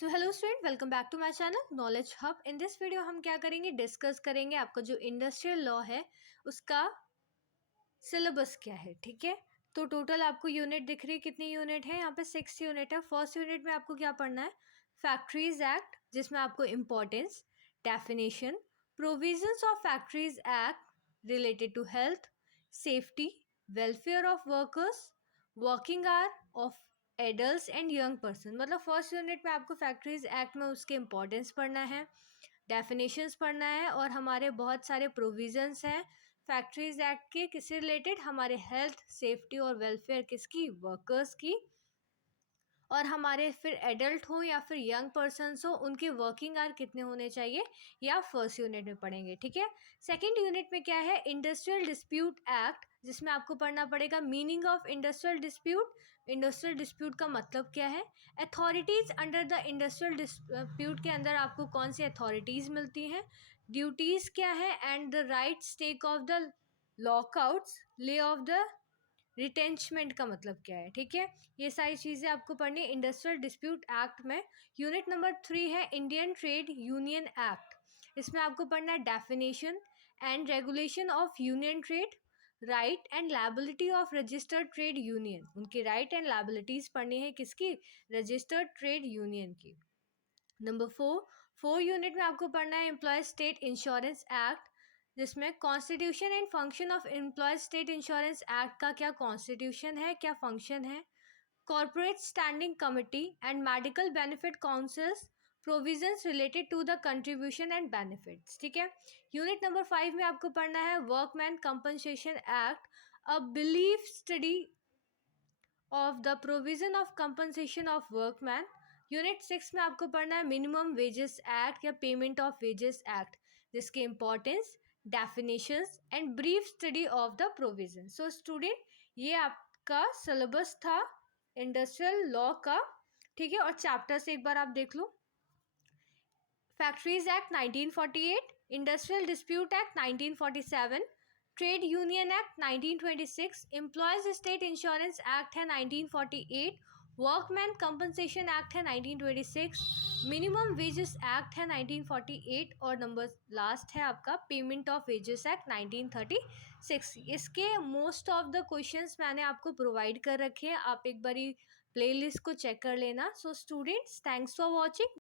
So hello student, welcome back to my channel knowledge hub. In this video हम क्या करेंगे, discuss करेंगे आपका जो इंडस्ट्रियल लॉ है उसका सिलेबस क्या है। ठीक है, तो टोटल आपको यूनिट दिख रही है, कितनी यूनिट है यहाँ पे? 6 यूनिट है। फर्स्ट यूनिट में आपको क्या पढ़ना है? फैक्ट्रीज एक्ट, जिसमें आपको importance, definition, provisions of factories act related to health, safety, welfare of workers, working hour of adults and young person. मतलब फर्स्ट यूनिट में आपको फैक्ट्रीज एक्ट में उसके इम्पोर्टेंस पढ़ना है, डेफिनेशंस पढ़ना है, और हमारे बहुत सारे प्रोविजंस हैं फैक्ट्रीज एक्ट के किससे रिलेटेड, हमारे हेल्थ, सेफ्टी और वेलफेयर किसकी? वर्कर्स की। और हमारे फिर एडल्ट हो या फिर यंग पर्सनस हो, उनके वर्किंग आवर कितने होने चाहिए, या फर्स्ट यूनिट में पढ़ेंगे। ठीक है, सेकेंड यूनिट में क्या है? इंडस्ट्रियल डिस्प्यूट एक्ट, जिसमें आपको पढ़ना पड़ेगा meaning of industrial dispute. Industrial dispute का मतलब क्या है? Authorities under the industrial dispute के अंदर आपको कौन सी अथॉरिटीज़ मिलती हैं, ड्यूटीज़ क्या है, and the rights take off the lockouts, lay off the retrenchment का मतलब क्या है। ठीक है, ये सारी चीज़ें आपको पढ़नी है इंडस्ट्रियल डिस्प्यूट एक्ट में। यूनिट नंबर 3 है इंडियन ट्रेड यूनियन एक्ट। इसमें आपको पढ़ना है definition and regulation of union trade, right and liability of registered trade union. उनकी राइट एंड लायबिलिटीज़ पढ़नी है किसकी? रजिस्टर्ड ट्रेड यूनियन की। नंबर 4 यूनिट में आपको पढ़ना है एम्प्लॉय स्टेट इंश्योरेंस एक्ट, जिसमें constitution and function of employ state insurance act का क्या कॉन्स्टिट्यूशन है, क्या फंक्शन है, corporate standing committee and medical benefit councils, provisions related to the contribution and benefits. ठीक है, यूनिट नंबर 5 में आपको पढ़ना है workman compensation act, a belief study of the provision of compensation of workman. Unit 6 में आपको पढ़ना है मिनिमम वेजेस एक्ट या पेमेंट ऑफ वेजेस एक्ट, जिसके importance, definitions and brief study of the provision. So student, ये आपका syllabus था industrial law का। ठीक है, और चैप्टर से एक बार आप देख लो। Factories act 1948, industrial dispute act 1947, trade union act 1926, employees state insurance act है 1948, वर्कमैन कंपनसेशन एक्ट है 1926, मिनिमम वेजेस एक्ट है 1948, और नंबर लास्ट है आपका पेमेंट ऑफ वेजेस एक्ट 1936। इसके मोस्ट ऑफ द क्वेश्चंस मैंने आपको प्रोवाइड कर रखे हैं, आप एक बारी प्लेलिस्ट को चेक कर लेना। So students, thanks for watching.